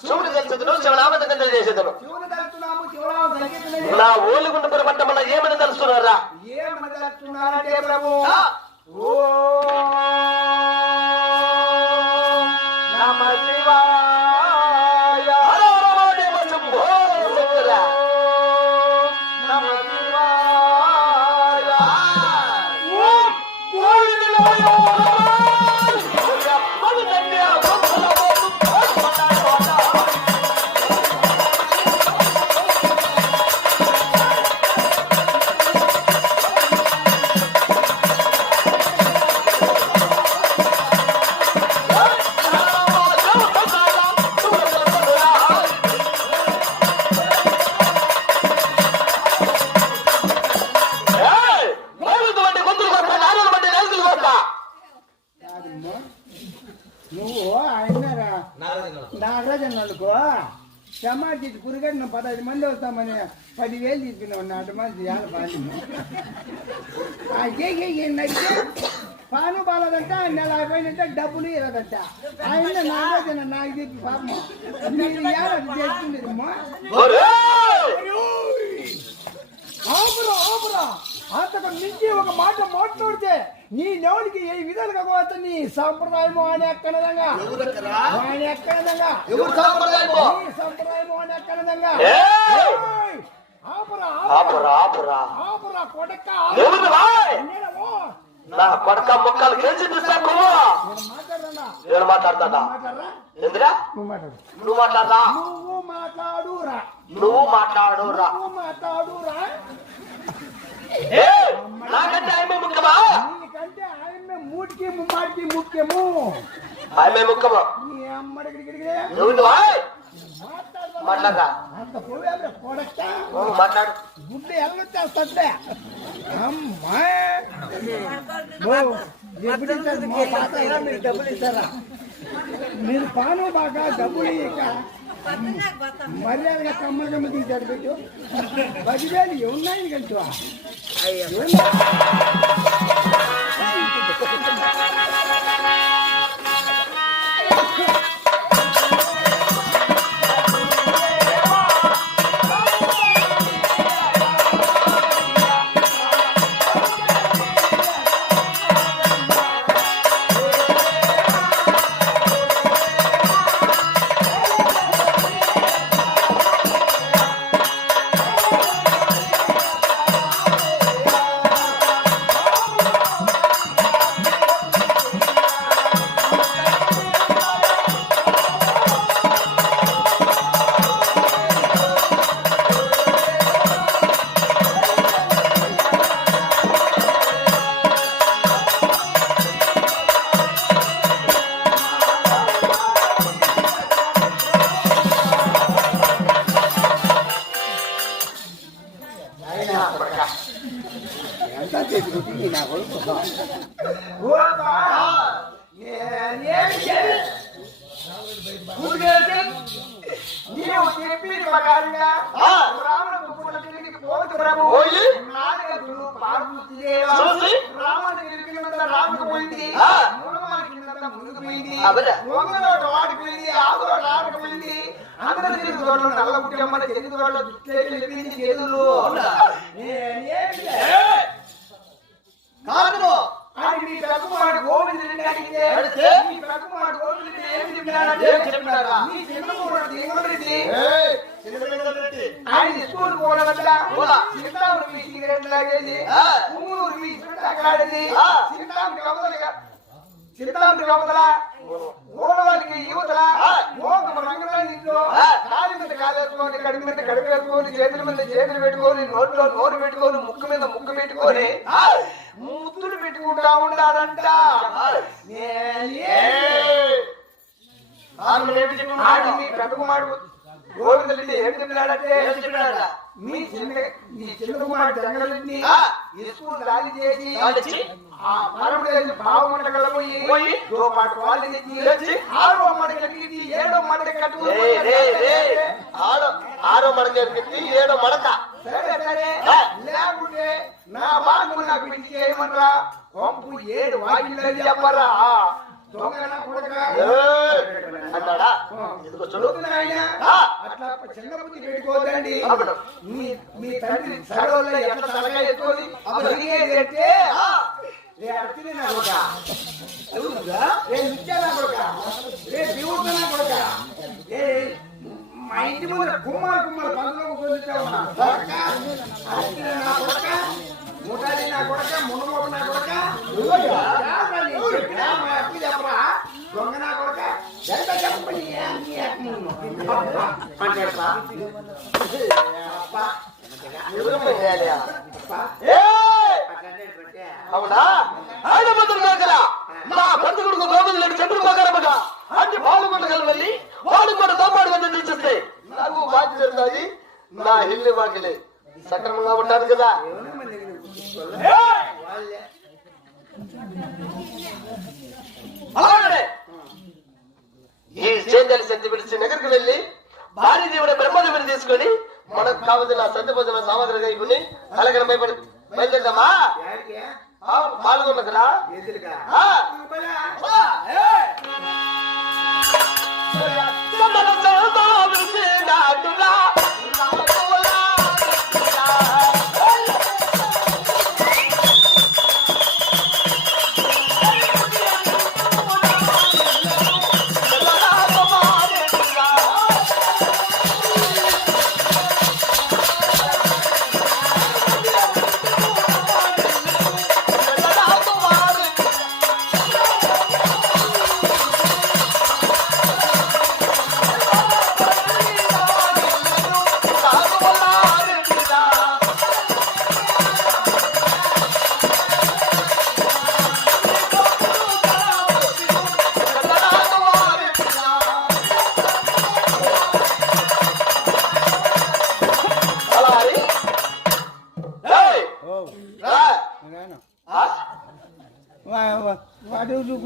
శివుడు తెలిసేదను శివనామతంగా చేసేదను శివుని తలుచున్నాము శివరామ సంగీతం నా ఓలుగుంట పరి పంట మన ఏమని తెలుస్తున్నారా ఏమని తలుచున్నారంటే ప్రభు? ఓ. కురిగడిన పదహైదు మంది వస్తామని పదివేలు తీసుకున్నావు నాటు మంది చాలా బాగా పాను బాలదంట నెల అయిపోయినంటే డబ్బులు ఇరదంట ఆయన నాగరాజన్ నాకు చెప్పి పాపం మీరు ఏడాది చేస్తుండేదమ్మా ఒరేయ్! ఆపురా ఆపురా అంతకు మించి ఒక మాట మాట్లాడితే నీ నోడికి ఏ విధాలుగా పోతే నీ సంప్రదాయము అని ఎక్కడదంగా ఆయన ఎక్కడదంగా? నీ సంప్రదాయము అని ఎక్కడదంగా ఏయ్! ఏయ్! ఆపురా ఆపురా. ఆపురా, ఆపురా. ఆపురా కొడక ఎవరు రాయ్? నేనవో. నా కొడక ముక్కలు గెలిచి చూస్తా నువ్వు. నేను మాట్లాడతాడా ఎందురా మాట్లాడదా నువ్వు మాట్లాడురా? నువ్వు మాట్లాడురా. నువ్వు మాట్లాడురా. ఏయ్! నాకంటే ముఖ్యమా? నీకంటే ఆయన మూటికి ముమ్మాటికి ముఖ్యము ఆమె ముఖ్యమా నీ వాయ్. మాట్లాడరా అంత పోయాలి కొడక నువ్వు మాట్లాడు. గుడ్డ ఎల్లొచ్చేస్తుంటే. అమ్మా ఓ, ఎప్పుడు ఇస్తారు? మా పాతరా మీరు డబ్బులు ఇస్తారా మీరు పాను బాగా డబ్బులు ఇక మర్యాదగా కమ్మకమ్మ తీశాడు పెట్టు పదివేలు ఉన్నాయి కంటూ ఎంత తెచ్చుకుంటుంది నా కొడుకు ఓ బా నేనేమి చేయను. ఊరికే నీవు చెప్పింది ప్రకారంగా ఆ. రాముడు పుట్టిన తిరిగి పోతు ప్రభు పోయి? నాలుగు పార్వతి దేవ. చూసి? అందరూ తిరిగి నల్ల పుట్టమ్మని చేతులు. కాదు అది మీ? మీ ఏమి? మీ. ఆయన స్కూల్ పోవడంట, మీ సిగరెట్ మీ గోడవారికి యువతల, కాలేసుకొని, కడుపు మీద కడుపు వేసుకొని, చేతుల మీద చేతులు పెట్టుకొని, నోట్లో నోరు పెట్టుకొని, ముక్కు మీద ముక్కు పెట్టుకొని! ముద్దులు పెట్టుకుంటా ఉండాలంట ఏం చెప్పినాడంటే? మీ చిన్న మీ చిన్న కుమారుడు చేసి ఆ పాటు వాళ్ళు తెచ్చి తెచ్చి, ఆరో మంట కట్టి ఏడో మంట కట్టుకుని మడక ఎత్తి ఏడో మడక సరే సరే. ఆ. లేకుంటే నా బాగు నాకు చేయమనరా పంపు ఏడు వాకిళ్ళు చెప్పరా నాయనా, ఆ. అట్లా చిన్న బుద్ధి పెట్టుకోవద్దండి అవును. మీ మీ తండ్రి సడవల్లో ఎట్లా తలగా ఎత్తుకొని అడిగేది అంటే రే అర్చనే నా కొడుక. రే నిత్య నా కొడుక? రే దేవుడు నా కొడుక? రే మా ఇంటి ముందు గుమ్మాలు గుమ్మాలు పందులో పొందుతావు నా కొడుక అర్చనే నా ముఠాలి నా కొడుక మునమోపు నా కొడుక చెప్పినా మా చెప్పరా దొంగ నా ఎంత చెప్పని అవునా ఆయన మంత్రులు కాకరా నా అన్ని పాలు వెళ్ళి వాడు కూడా తోపాడు మంది నిలిచిస్తే నాకు బాధ్యత నా ఇల్లు వాకిలే సక్రమంగా ఉంటాను కదా. ఈ చేంజాలి సంచి విడిచి నగరికి వెళ్ళి భారీ దేవుడి బ్రహ్మదేవుని తీసుకొని మనకు కావలసిన సంత భోజన సామాగ్రిగా ఇవ్వని కలగన భయపడి బయలుదేరదామా? ఆ,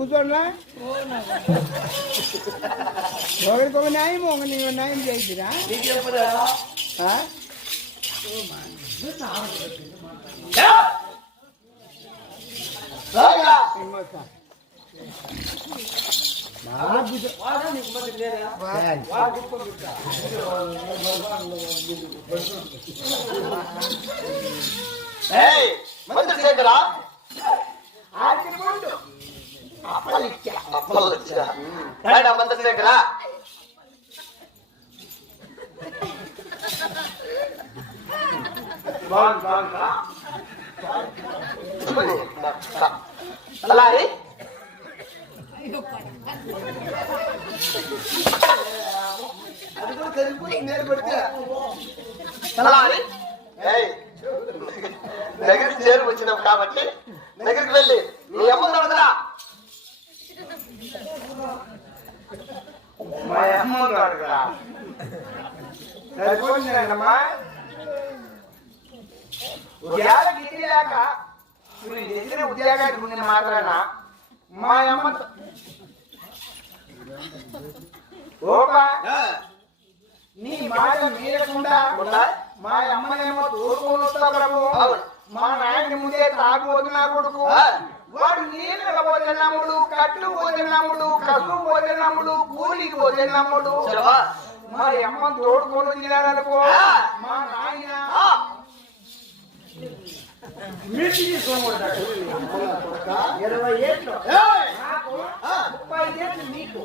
కూర్చోండా ఒకరికి ఒక న్యాయం ఒక నీ న్యాయం. ఏయ్! మంత్రి శేఖరా ఇచ్చా. రాయడా మంత్రి శేఖరా అలా అని? అలా అని? దగ్గరికి చేరు వచ్చినాం కాబట్టి దగ్గరికి వెళ్ళి నీ అమ్మ నడదరా మా అమ్మ అడగరా సరిపోయిందమ్మా ఉద్యోగం గిట్టిలాక మీరు చేసిన ఉద్యోగానికి ముందు మాత్రాన మా అమ్మ ఓపా నీ మాట మీరకుండా ఉందా? మా అమ్మనేమో తోడుకొని వస్తా ప్రభు. మా నాయన ముందే తాగుబోతున్నా కొడుకు. వాడు నీళ్ళ పోతున్నమ్ముడు కట్లు పోతున్నమ్ముడు కసు పోతున్నమ్ముడు కూలికి పోతున్నమ్ముడు చలవా మా అమ్మ తోడుకొని వచ్చినారనుకో ఆ. మా నాయన ఆ! మిర్చి తీసుకోమంటాడు ఇరవై ఏళ్ళు ముప్పై ఏళ్ళు నీకు